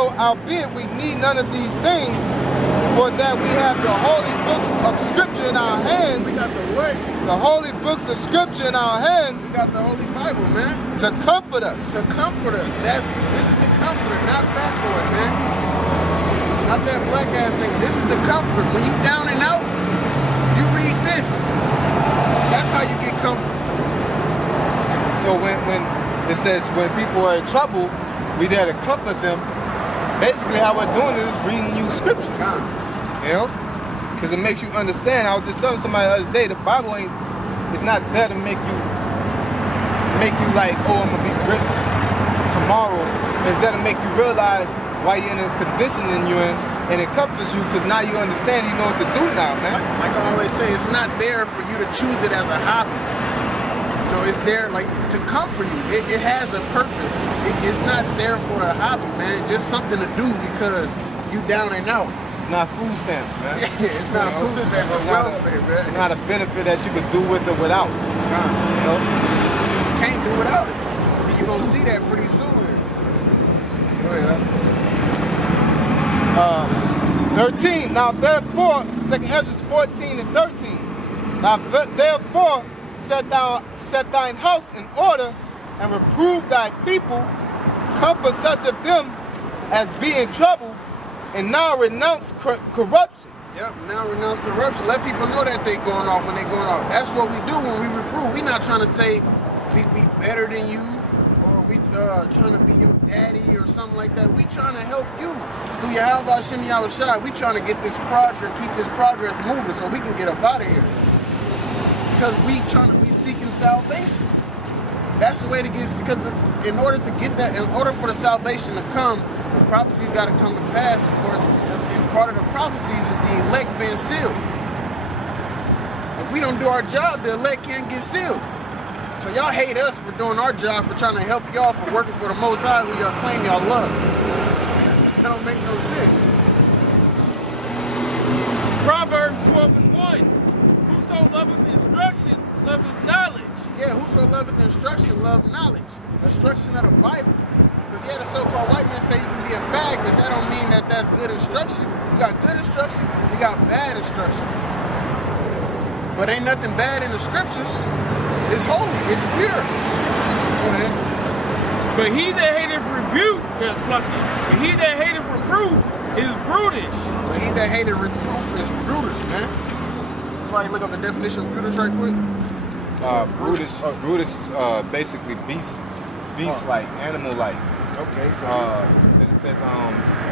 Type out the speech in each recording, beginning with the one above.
so albeit we need none of these things, for that we have the holy books of scripture in our hands. We got the what? The holy books of scripture in our hands. We got the Holy Bible, man. To comfort us. To comfort us. This is the comforter, not Fat Boy, man. Not that black ass nigga. This is the comforter. When you down and out, you read this. That's how you get comfort. So when it says when people are in trouble, we there to comfort them. Basically how we're doing it is reading you scriptures. You know? Because it makes you understand. I was just telling somebody the other day, the Bible it's not there to make you like, oh, I'm gonna be rich tomorrow. It's there to make you realize why you're in the condition that you're in, and it comforts you because now you understand, you know what to do now, man. Like I always say, it's not there for you to choose it as a hobby. So it's there like to comfort you. It has a purpose. It's not there for a hobby, man. It's just something to do because you down and out. It's not food stamps, man. It's not food stamps. It's welfare, man. It's not a benefit that you could do with or without. You know? You can't do without it. You're gonna see that pretty soon. Go ahead. 13. Now therefore, 2 Ezra 14 and 13. Now therefore, set thine house in order and reprove thy people, comfort such of them as be in trouble, and now renounce corruption. Yep, now renounce corruption. Let people know that they going off when they going off. That's what we do when we reprove. We not trying to say we better than you, or we trying to be your daddy or something like that. We trying to help you. Through your how about Shimmy Shot, we trying to get this progress, keep this progress moving so we can get up out of here. Because we seeking salvation. That's the way to get, because in order to get that, in order for the salvation to come, the prophecies got to come to pass, of course. And part of the prophecies is the elect being sealed. If we don't do our job, the elect can't get sealed. So y'all hate us for doing our job, for trying to help y'all, for working for the Most High, who y'all claim y'all love. That don't make no sense. Proverbs 12 and 1. Whoso loveth instruction, loveth knowledge. Yeah, whoso loveth instruction, love knowledge. Instruction of the Bible. Because yeah, the so-called white men say you can be a fag, but that don't mean that that's good instruction. You got good instruction, you got bad instruction. But ain't nothing bad in the scriptures. It's holy, it's pure. Go ahead. But he that hateth rebuke is lucky. But he that hateth reproof is brutish. But he that hateth reproof is brutish, man. Somebody look up the definition of brutish right quick. Brutish is basically beast-like, animal-like. Okay, so it says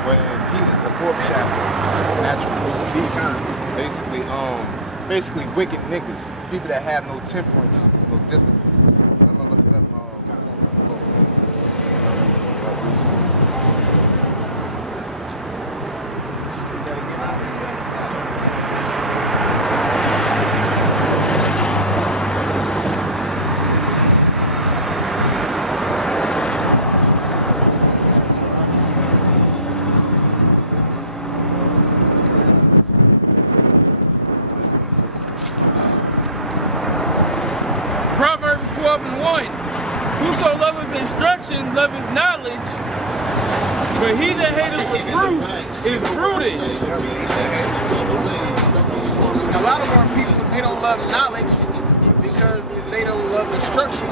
when he is the fourth chapter, natural beast. Basically wicked niggas, people that have no temperance, no discipline. I'm gonna look it up. Proverbs 12 and 1. Whoso loveth instruction, loveth knowledge. But he that hateth reproof is brutish. A lot of our people, they don't love knowledge because they don't love instruction.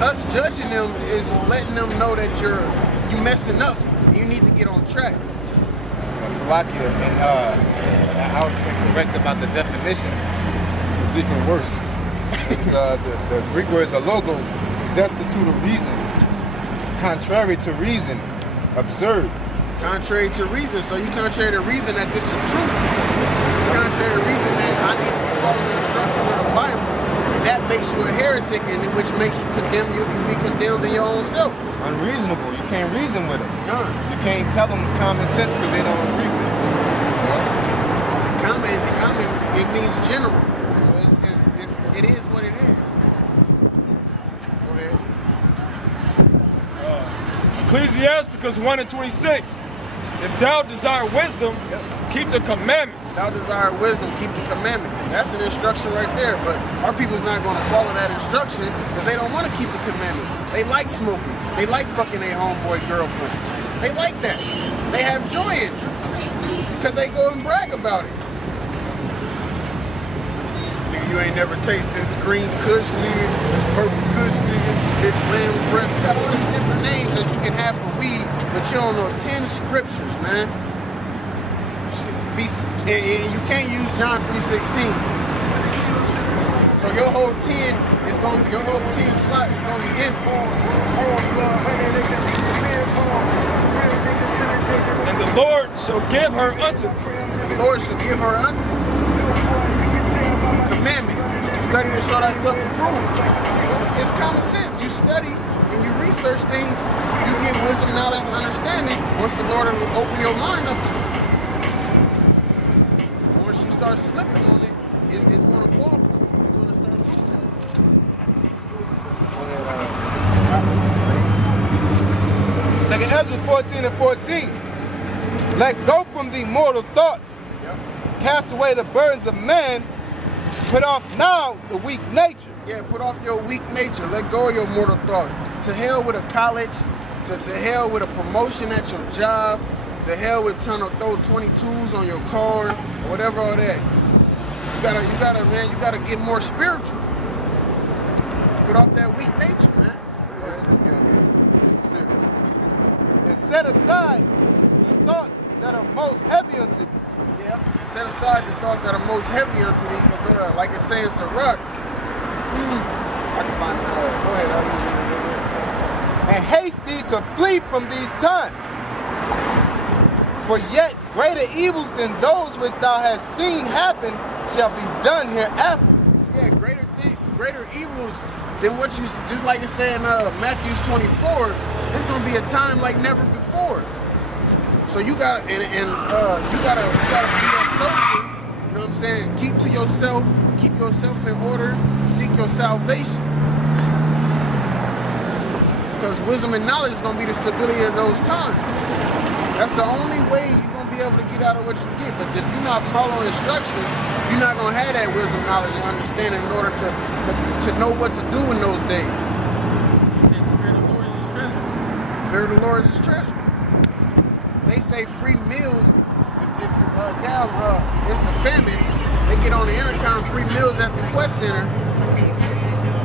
Us judging them is letting them know that you messing up. You need to get on track. Salakia, and I was incorrect about the definition. It's even worse. It's, the Greek word is logos, destitute of reason, contrary to reason, absurd. Contrary to reason, so you contrary to reason that this is the truth. Contrary to reason that I need to be following the instruction of the Bible. That makes you a heretic, and which makes you be condemned in your own self. Unreasonable. You can't reason with them. You can't tell them common sense because they don't agree with it. Common, it means general. It is what it is. Go ahead. Ecclesiasticus 1 and 26. If thou desire wisdom, keep the commandments. If thou desire wisdom, keep the commandments. That's an instruction right there. But our people's not going to follow that instruction because they don't want to keep the commandments. They like smoking. They like fucking their homeboy girlfriend. They like that. They have joy in it. Because they go and brag about it. Nigga, you ain't never tasted this green kush, nigga, this purple kush, nigga, this lamb breath. You got all these different names that you can have for weed, but you don't know 10 scriptures, man. And you can't use John 3:16. So your whole 10 is your whole 10 slot is gonna be empty. And the Lord shall give her unto me. The Lord shall give her unto me. Commandment. Study to show thyself approved. It's common sense. You study and you research things, you get wisdom, knowledge, and understanding once the Lord will open your mind up to it. Once you start slipping on it, it's going to fall from you. You're going to start losing it. Second Ezra 14 and 14. Let go from thee mortal thoughts. Yep. Cast away the burdens of man. Put off now the weak nature. Yeah, put off your weak nature. Let go of your mortal thoughts. To hell with a college. To hell with a promotion at your job. To hell with trying to throw 22s on your car or whatever all that. You gotta get more spiritual. Put off that weak nature, man. Go ahead, let's get on this. It's serious. And set aside the thoughts that are most heavy unto thee. Yeah. Set aside the thoughts that are most heavy unto thee, because like it's saying Sirach. I can find it. Go ahead, I'll use it. And haste thee to flee from these times. For yet greater evils than those which thou hast seen happen shall be done hereafter. Yeah, greater evils than what you, just like it's saying Matthew 24, it's gonna be a time like never before. So you gotta you gotta be that soldier, you know what I'm saying? Keep to yourself, keep yourself in order, seek your salvation. Because wisdom and knowledge is gonna be the stability of those times. That's the only way you're gonna be able to get out of what you get. But if you're not following instructions, you're not gonna have that wisdom, knowledge, and understanding in order to know what to do in those days. Fear of the Lord is his treasure. Fear of the Lord is his treasure. They say free meals if it's the famine. They get on the intercom, free meals at the Quest Center.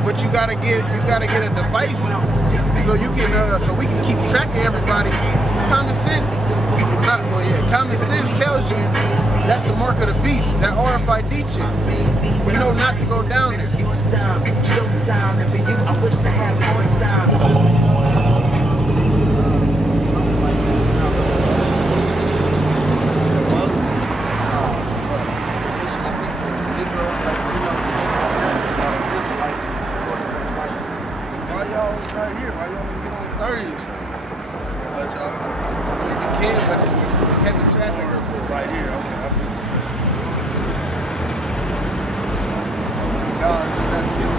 But you gotta get a device so you can so we can keep track of everybody. Common sense tells you that's the mark of the beast, that RFID chip. We know not to go down there. Right here, why y'all get on 30s? Let y'all. You can, but it's heavy traffic. Right here, okay, I see what you're saying. So, y'all did that deal.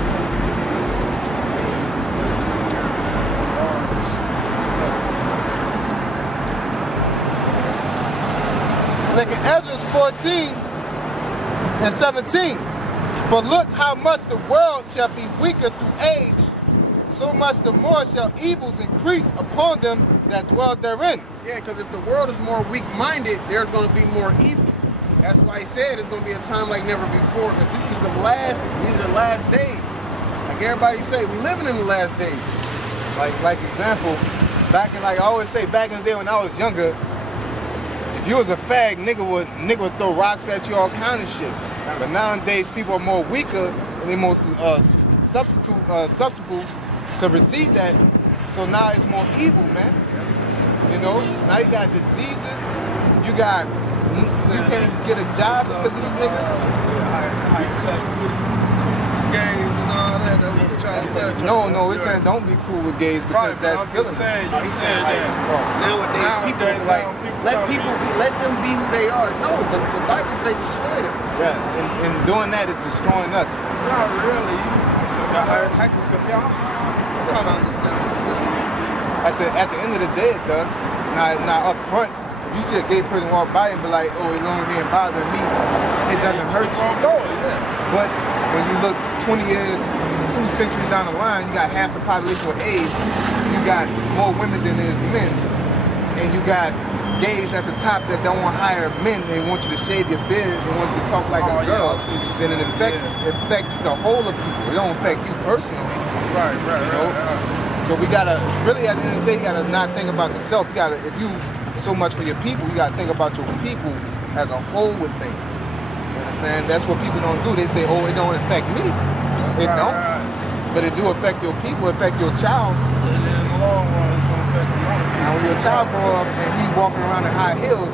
Second Ezra 14 and 17. For look how much the world shall be weaker through age, so much the more shall evils increase upon them that dwell therein. Yeah, because if the world is more weak-minded, there's going to be more evil. That's why he said it's going to be a time like never before, because these are the last days. Like everybody say, we living in the last days. Like example, back in, like I always say, back in the day when I was younger, if you was a fag, nigga would throw rocks at you, all kind of shit. But nowadays, people are more weaker and they more susceptible to receive that. So now it's more evil, man. You know, now you got diseases, you can't get a job because of these niggas. High taxes, gangs and all that. That's what we're trying to say. No, we're saying don't be cool with gays because right, that's I'm killing just them. saying, you said that. Nowadays, people like let them be who they are. No, the Bible say destroy them. Yeah, and doing that is destroying us. Not really. So got higher taxes because y'all. I kind of understand what you're saying. At the end of the day, it does. Now up front, if you see a gay person walk by and be like, oh, as long as he ain't bothering me, it doesn't hurt you. But when you look 20 years, 2 centuries down the line, you got half the population with AIDS. You got more women than there's men. and you got gays at the top that don't want to hire men. They want you to shave your beard. They want you to talk like a girl. Then it affects the whole of people. It don't affect you personally. Right. So we gotta really, at the end of the day, you gotta not think about yourself. You gotta, if you so much for your people, you gotta think about your people as a whole with things. You understand? That's what people don't do. They say, oh, it don't affect me. It don't. But it do affect your people, affect your child. And in the long run, it's gonna affect the other people. Now when your child grow up and he walking around in high heels,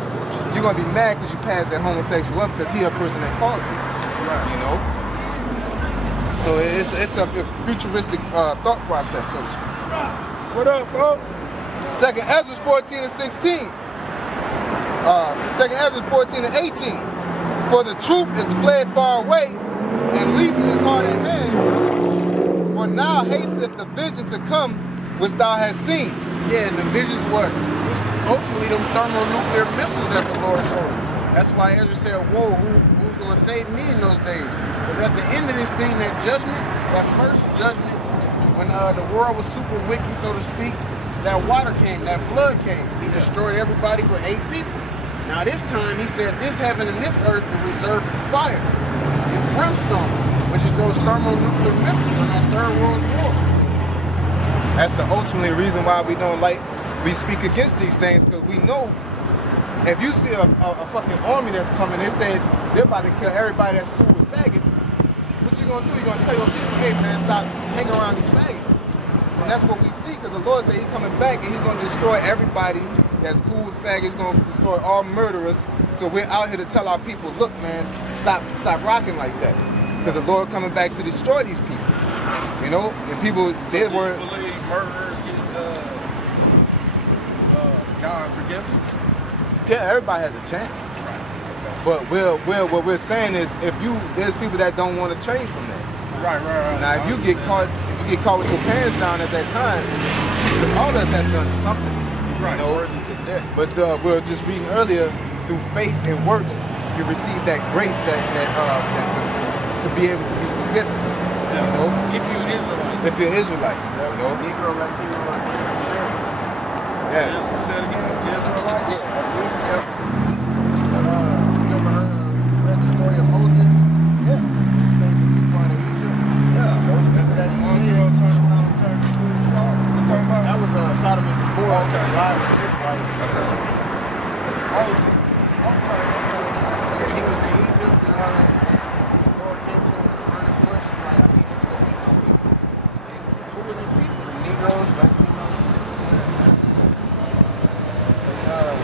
you're gonna be mad because you passed that homosexual up because he a person that caused it. Right. You know? So it's a futuristic thought process, so to speak. What up, bro? 2nd Ezra 14 and 16. 2nd Ezra 14 and 18. For the truth is fled far away, and least it is hard at hand. For now hasteth the vision to come which thou hast seen. Yeah, and the vision's what? Ultimately, them thermonuclear missiles that the Lord showed. That's why Ezra said, whoa, who's going to save me in those days? Because at the end of this thing, that judgment, that first judgment, when the world was super wicked, so to speak, that water came, that flood came. He destroyed everybody but 8 people. Now this time, he said, this heaven and this earth are reserved for fire and brimstone, which is those thermonuclear missiles in that Third World War. That's the ultimately reason why we don't like, we speak against these things, because we know if you see a fucking army that's coming, they said they're about to kill everybody that's cool with faggots. What you gonna do? You gonna tell your people, hey man, stop hanging around these faggots. And that's what we see, because the Lord said he's coming back and he's gonna destroy everybody that's cool with faggots. He's gonna destroy all murderers. So we're out here to tell our people, look man, stop rocking like that. Because the Lord coming back to destroy these people. You know? And people, they were... Do you believe murderers get God forgiveness? Yeah, everybody has a chance. But what we're saying is, there's people that don't want to change from that. Right. Now, if you get caught with your pants down at that time, because all of us have done something. Right. You know, to death. But we were just reading earlier, through faith and works, you receive that grace that to be able to be forgiven. Yeah. You know, If you're an Israelite. if you're Israelite, you know, Negro, Latino, yeah. Say it again. Israelite? Yeah. Read the story of Moses? Yeah. He saved the people out of Egypt. Yeah. Those people that he One saved. girl turned around and turned to food and salt. You talking about? That was Sodom and Gomorrah. Okay. A lot of Israelites. Okay. Yeah, he was in Egypt and the Lord came to him in the burning bush and like, I need you to go meet some people. Who was his people? The Negroes, Latinos.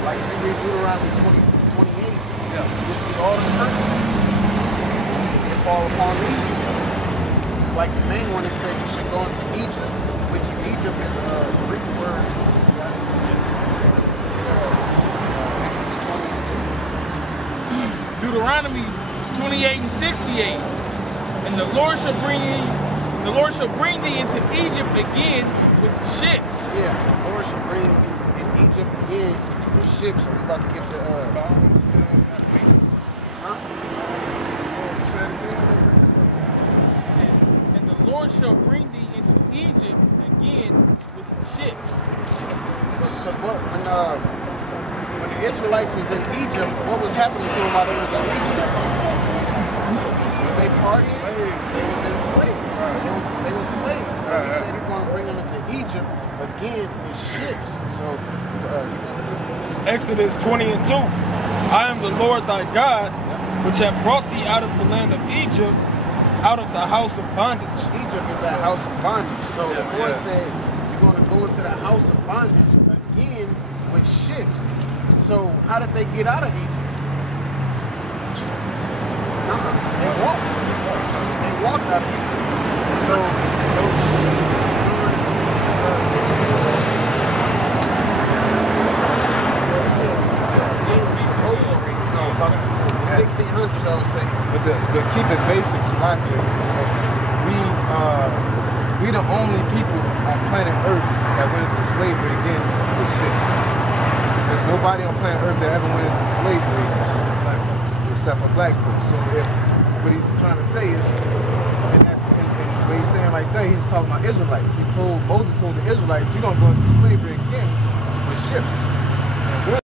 Like if you read Deuteronomy 28, you see all the curses that fall upon Egypt. It's like the main one is saying you should go into Egypt, which Egypt is a Greek word. Exodus 22. Deuteronomy 28 and 68. And the Lord shall bring thee into Egypt again with ships. Yeah, the Lord should bring in Egypt again with ships. So we about to get the I don't understand what that means. huh? Say it again. And the Lord shall bring thee into Egypt again with ships. So when the Israelites was in Egypt, what was happening to them while they was in Egypt? Was they partying? They was enslaved. They were slaves. So he said he's going to bring them into Egypt again with ships. So It's Exodus 20 and 2. I am the Lord thy God, which have brought thee out of the land of Egypt, out of the house of bondage. Egypt is that house of bondage. So the Lord said you're going to go into the house of bondage again with ships. So how did they get out of Egypt? They walked. They walked out of Egypt. So those ships about the 1600s, I would say. But keep it basic, Slovakia. We the only people on planet Earth that went into slavery again with ships. There's nobody on planet Earth that ever went into slavery except for black folks. So if what he's trying to say is, and what he's saying right there, he's talking about Israelites. Moses told the Israelites, you're gonna go into slavery again with ships.